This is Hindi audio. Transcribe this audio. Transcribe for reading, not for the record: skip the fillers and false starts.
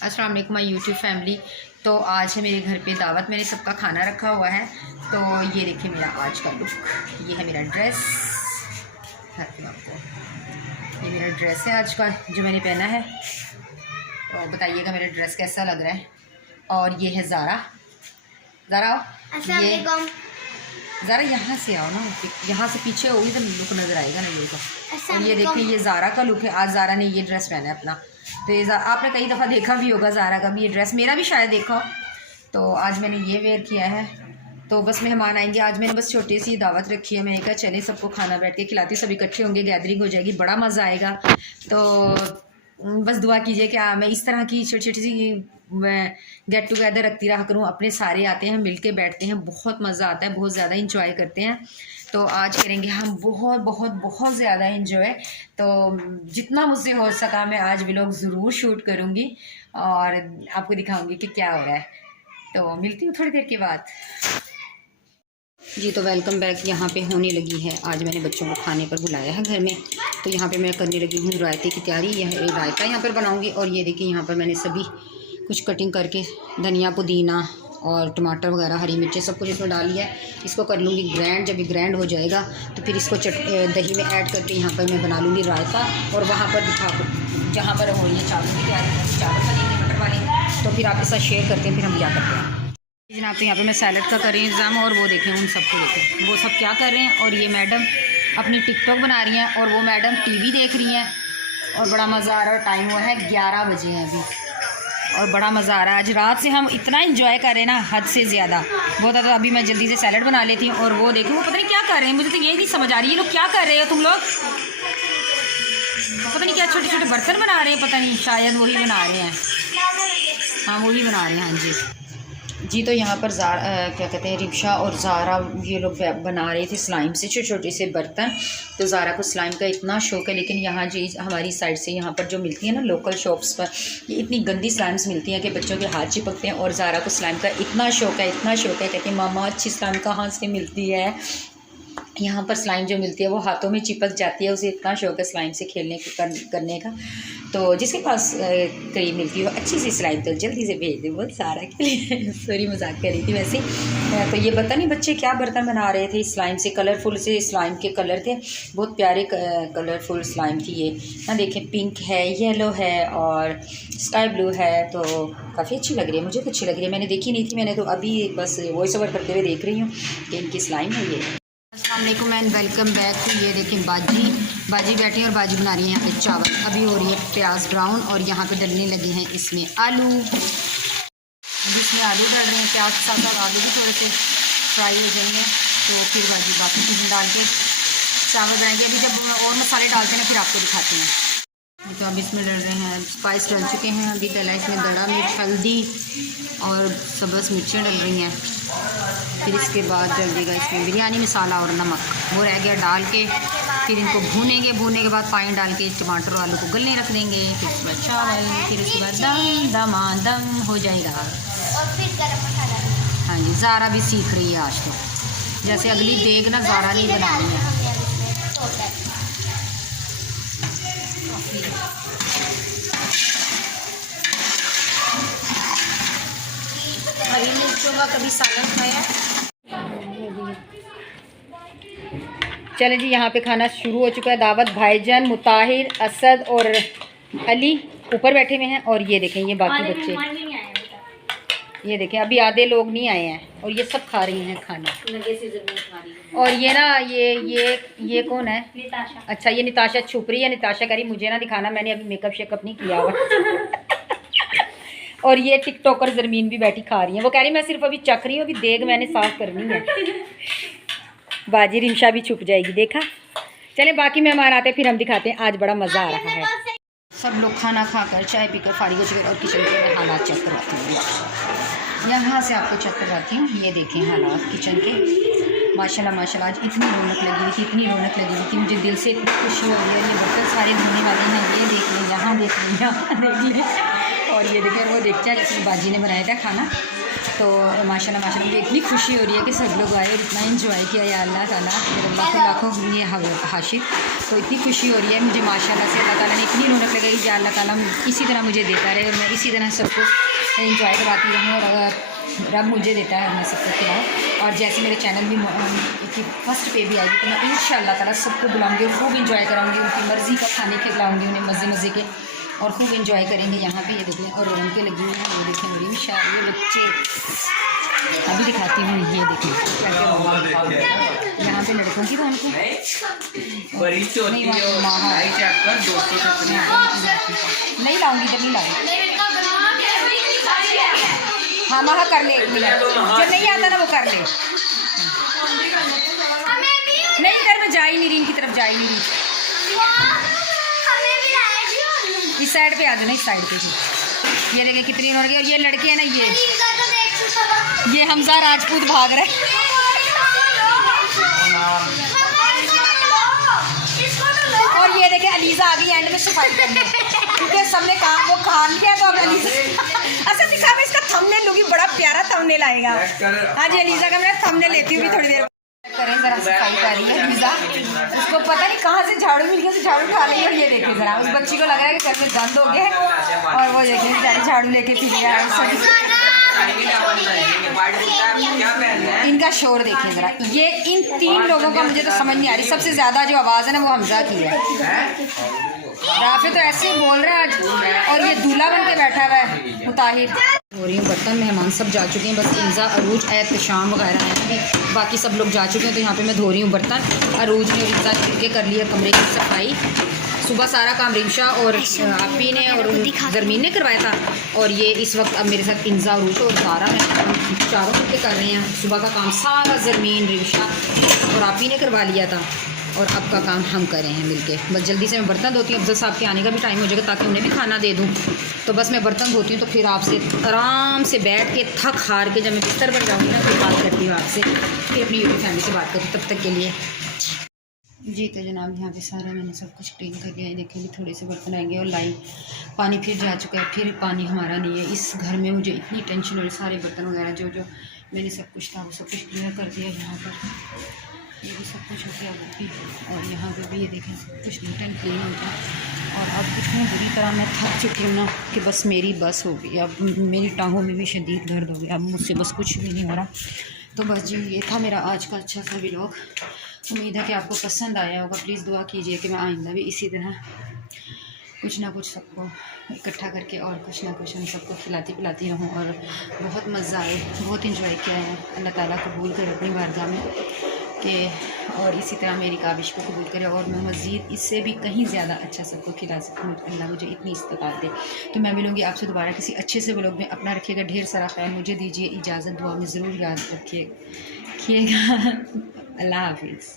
अस्सलाम वालेकुम माय यूट्यूब फैमिली। तो आज है मेरे घर पे दावत, मैंने सबका खाना रखा हुआ है। तो ये देखिए मेरा आज का लुक, ये है मेरा ड्रेस। आपको ये मेरा ड्रेस है आज का जो मैंने पहना है। तो बताइएगा मेरा ड्रेस कैसा लग रहा है। और ये है ज़ारा। ज़ारा ये ज़रा यहाँ से आओ ना, यहाँ से पीछे होगी तो लुक नज़र आएगा ना ये तो। और ये देखिए ये ज़ारा का लुक है। आज ज़ारा ने ये ड्रेस पहना है अपना। तो ये आपने कई दफ़ा देखा भी होगा ज़ारा का भी ये ड्रेस, मेरा भी शायद देखा हो। तो आज मैंने ये वेयर किया है। तो बस मेहमान आएंगे आज, मैंने बस छोटी सी दावत रखी है। मैंने कहा चले सबको खाना बैठ के खिलाती, सब इकट्ठे होंगे, गैदरिंग हो जाएगी, बड़ा मज़ा आएगा। तो बस दुआ कीजिए कि मैं इस तरह की छोटी छोटी सी मैं गेट टुगेदर रखती रहा करूँ। अपने सारे आते हैं, मिल के बैठते हैं, बहुत मज़ा आता है, बहुत ज़्यादा इंजॉय करते हैं। तो आज करेंगे हम बहुत बहुत बहुत ज़्यादा इंजॉय। तो जितना मुझसे हो सका मैं आज व्लॉग ज़रूर शूट करूँगी और आपको दिखाऊँगी कि क्या हो रहा है। तो मिलती हूँ थोड़ी देर के बाद जी। तो वेलकम बैक यहाँ पे होने लगी है। आज मैंने बच्चों को खाने पर बुलाया है घर में। तो यहाँ पे मैं करने लगी हूँ रायते की तैयारी। यह रायता यहाँ पर बनाऊँगी। और ये देखिए यहाँ पर मैंने सभी कुछ कटिंग करके धनिया, पुदीना और टमाटर वगैरह, हरी मिर्चें सब कुछ इसमें डाल लिया है। इसको कर लूँगी ग्रैंड। जब ये ग्रैंड हो जाएगा तो फिर इसको दही में ऐड करके यहाँ पर मैं बना लूँगी रायता। और वहाँ पर जहाँ पर हो रही है चावल की तैयारी, चावल बनेंगे मटर वाले। तो फिर आपके साथ शेयर करते हैं फिर हम क्या करते हैं जनाब। तो यहाँ पे मैं सैलड का कर रही हूँ इंतज़ाम। और वो देखें उन सबको देखें वो सब क्या कर रहे हैं। और ये मैडम अपनी टिकटॉक बना रही हैं और वो मैडम टीवी देख रही हैं। और बड़ा मज़ा आ रहा है। टाइम हुआ है 11 बजे हैं अभी और बड़ा मज़ा आ रहा है। आज रात से हम इतना एंजॉय कर रहे हैं ना, हद से ज़्यादा बहुत ज़्यादा। अभी मैं जल्दी से सैलड बना लेती हूँ। और वो देखो वो पता नहीं क्या कर रहे हैं, मुझे तो ये नहीं समझ आ रही है लोग क्या कर रहे हो तुम लोग। पता नहीं क्या छोटे छोटे बर्तन बना रहे हैं, पता नहीं शायद वही बना रहे हैं। हाँ वही बना रहे हैं। हाँ जी। तो यहाँ पर क्या कहते हैं रिक्शा और ज़ारा ये लोग बना रहे थे स्लाइम से छोटे छोटे से बर्तन। तो ज़ारा को स्लाइम का इतना शौक है, लेकिन यहाँ जी हमारी साइड से यहाँ पर जो मिलती है ना लोकल शॉप्स पर, ये इतनी गंदी स्लाइम्स मिलती हैं कि बच्चों के हाथ चिपकते हैं। और ज़ारा को स्लाइम का इतना शौक है, इतना शौक है, कहती है मामा अच्छी स्लाइम कहाँ से मिलती है। यहाँ पर स्लाइम जो मिलती है वो हाथों में चिपक जाती है, उसे इतना शौक है स्लाइम से खेलने करने का। तो जिसके पास कहीं मिलती हो अच्छी सी स्लाइम तो जल्दी से भेज दे, बहुत सारा के लिए सॉरी मजाक कर रही थी वैसे। तो ये पता नहीं बच्चे क्या बर्तन बना रहे थे स्लाइम से, कलरफुल से स्लाइम के कलर थे, बहुत प्यारे कलरफुल स्लाइम थी ये ना। देखें पिंक है, येलो है और स्काई ब्लू है। तो काफ़ी अच्छी लग रही है, मुझे तो अच्छी लग रही है। मैंने देखी नहीं थी, मैंने तो अभी बस वॉइस ओवर करते हुए देख रही हूँ कि इनकी स्लाइम है ये। अस्सलाम वालेकुम एंड वेलकम बैक। ये देखें बाजी बैठी है और बाजी बना रही है यहाँ पे चावल। अभी हो रही है प्याज ब्राउन और यहाँ पे डलने लगे हैं इसमें आलू। इसमें आलू डल रहे हैं, प्याज के साथ साथ आलू भी थोड़े से फ्राई हो जाएंगे। तो फिर बाजी बाकी चीज़ें डाल के चावल बनाएंगे। अभी जब और मसाले डालते हैं फिर आपको दिखाते हैं। तो अब इसमें डल रहे हैं स्पाइस डल चुके हैं। अभी डला इसमें दड़ा मिर्च, हल्दी और सब्ज़ मिर्चें डल रही हैं। फिर इसके बाद डल देगा इसमें बिरयानी मसाला और नमक, वो रह गया डाल के। फिर इनको भूनेंगे, भूनने के बाद पानी डाल के टमाटर और आलू को गलने रख देंगे। फिर उसके बाद चावल, फिर उसके बाद दम हो जाएगा। और फिर गरम मसाला। हाँ जी, ज़ारा भी सीख रही है आज तो, जैसे अगली देग ना ज़ारा नहीं बनानी है। हरी मिर्चों का कभी सालन खाया? चलें जी, यहाँ पे खाना शुरू हो चुका है। दावत भाईजान, मुताहिर, असद और अली ऊपर बैठे हुए हैं। और ये देखें ये बाकी बच्चे, ये देखें अभी आधे लोग नहीं आए हैं और ये सब खा रही हैं खाना। और ये ना ये कौन है? निताशा। अच्छा ये निताशा छुप रही है। निताशा कह रही मुझे ना दिखाना, मैंने अभी मेकअप शेकअप नहीं किया हुआ। और ये टिकटॉकर ज़रमीन भी बैठी खा रही है। वो कह रही मैं सिर्फ अभी चख रही हूँ, अभी देग मैंने साफ़ करनी है। बाजी रिमशा भी छुप जाएगी, देखा। चले बाकी मेहमान आते फिर हम दिखाते हैं। आज बड़ा मज़ा आ रहा है। सब लोग खाना खाकर चाय पीकर फारिग हो चुके और किचन के हालात चेक करवाती हूँ। यहाँ से आपको चेक करवाती हूँ। ये देखें हालात किचन के, माशाल्लाह माशाल्लाह। आज इतनी रौनक लगी हुई थी, इतनी रौनक लगी हुई थी, मुझे दिल से इतनी खुशी हो रही है। ये बर्तन सारे धोने वाले हैं, ये देख लें, यहाँ देख लें, यहाँ देख लें। और ये ये देखें, वो देखते हैं जैसे बाजी ने बनाया था खाना। तो माशाल्लाह माशाल्लाह मुझे इतनी खुशी हो रही है कि सब लोग आए और इतना इंजॉय किया। या अल्लाह ताला मेरे लाखों लाखों ये हाशिद, तो इतनी खुशी हो रही है मुझे माशाल्लाह से। अल्लाह ताला ने इतनी रौनक लगाई कि अल्लाह ताला इसी तरह मुझे देता रहे और मैं इसी तरह सबको इंजॉय कराती रहूँ। और अगर रब मुझे देता है मैं सबको खिलाऊँ। और जैसे मेरे चैनल भी फर्स्ट पे भी आएगी तो मैं इंशाअल्लाह ताला सबको बुलाऊँगी और खूब इंजॉय कराऊँगी, उनकी मर्ज़ी का खाने खिलाऊँगी उन्हें मज़े मज़े के, और खूब इंजॉय करेंगे। यहाँ पे ये देखें और रौनकें लगी हुई हैं, वो देखें मेरी इंशाअल्लाह ये बच्चे अभी दिखाती हूँ। ये देखें क्या क्या यहाँ पे लड़कों की रौनकें नहीं लाऊंगी तो नहीं लाऊंगी। हाँ वहाँ कर ले, जो नहीं आता ना वो कर ले। नहीं इधर में जा ही नहीं रही, इनकी तरफ जा ही नहीं रही। इस साइड पे आ जाना, इस साइड पे भी। ये देखें कितनी रौनक है। और ये लड़के हैं ना, ये हमजा राजपूत भाग रहे हैं। और ये देखें अलीज़ा आ गई एंड में सफाई करने, क्योंकि सबने काम वो खा लिया। तो अब अलीज़ा अच्छा दिखा, मैं इसका थंबनेल लूँगी, बड़ा प्यारा थंबनेल आएगा। हाँ जी अलीज़ा का मैं थंबनेल लेती हूँ भी थोड़ी देर करें। ज़रा सफाई कर रही है अलीज़ा, उसको पता नहीं कहाँ से झाड़ू मिल गया, झाड़ू उठा रही है। और ये देखें ज़रा, उस बच्ची को लग रहा है कि घर में गंद हो गया और वो देखें बेचारी झाड़ू लेके फिर गया है। इनका शोर देखें ज़रा, ये इन 3 लोगों का मुझे तो समझ नहीं आ रही। सबसे ज़्यादा जो आवाज़ है ना वो हमजा की है। राफे तो ऐसे ही बोल रहा है आज, और ये दूल्हा बन के बैठा हुआ है मुताहिर। हो रही हूँ बर्तन, मेहमान सब जा चुके हैं, बस इंजा अरूज एहतशाम वगैरह हैं अभी, बाकी सब लोग जा चुके हैं। तो यहाँ पे मैं धो रही हूँ बर्तन। अरूज ने और इंजा ने कर लिया कमरे की सफाई। सुबह सारा काम रिमशा और आपी ने और जरमीन ने करवाया था। और ये इस वक्त अब मेरे साथ इंजा अरूज और सारा मैं चारों मिलकर कर रहे हैं। सुबह का काम सारा जरमीन रिमशा और आपी ने करवा लिया था, और अब का काम हम कर रहे हैं मिलके। बस जल्दी से मैं बर्तन धोती हूँ, अफजल साहब के आने का भी टाइम हो जाएगा ताकि उन्हें भी खाना दे दूँ। तो बस मैं बर्तन धोती हूँ, तो फिर आपसे आराम से बैठ के थक हार के जब मैं बिस्तर पर जाऊँगी ना, फिर बात करती हूँ आपसे, फिर अपनी यूट्यूब फैमिली से बात करती हूँ। तब तक के लिए जी तो जनाब यहाँ पे सारा मैंने सब कुछ क्लीन कर लिया है। देखिए थोड़े से बर्तन आएंगे और लाइन पानी फिर जा चुका है, फिर पानी हमारा नहीं है। इस घर में मुझे इतनी टेंशन हो रही, सारे बर्तन वगैरह जो जो मैंने सब कुछ था वो सब कुछ क्लियर कर दिया। यहाँ पर ये भी सब कुछ हो गया, वो भी, और यहाँ पे भी ये देखें सब कुछ नीट एंड क्लीन हो गया। और अब इतनी बुरी तरह मैं थक चुकी हूँ ना कि बस मेरी बस हो गई। अब मेरी टाँगों में भी शदीद दर्द हो गया, अब मुझसे बस कुछ भी नहीं हो रहा। तो बस जी ये था मेरा आज का अच्छा सा व्लॉग। उम्मीद है कि आपको पसंद आया होगा। प्लीज़ दुआ कीजिए कि मैं आइंदा भी इसी तरह कुछ ना कुछ सबको इकट्ठा करके और कुछ ना कुछ हम सबको खिलाती पिलाती रहूँ और बहुत मज़ा आए, बहुत इंजॉय किया है। अल्लाह ताला कबूल करे अपनी बारगाह में कि, और इसी तरह मेरी काबिश को कबूल करे और मैं मज़ीद इससे भी कहीं ज़्यादा अच्छा सबको खिला सकूँ। अल्लाह मुझे इतनी इस्तिताअत दे। तो मैं मिलूँगी आपसे दोबारा किसी अच्छे से व्लॉग में। अपना रखिएगा ढेर सारा ख्याल, मुझे दीजिए इजाज़त, दुआ में ज़रूर याद रखिएगा। अल्लाह हाफिज़।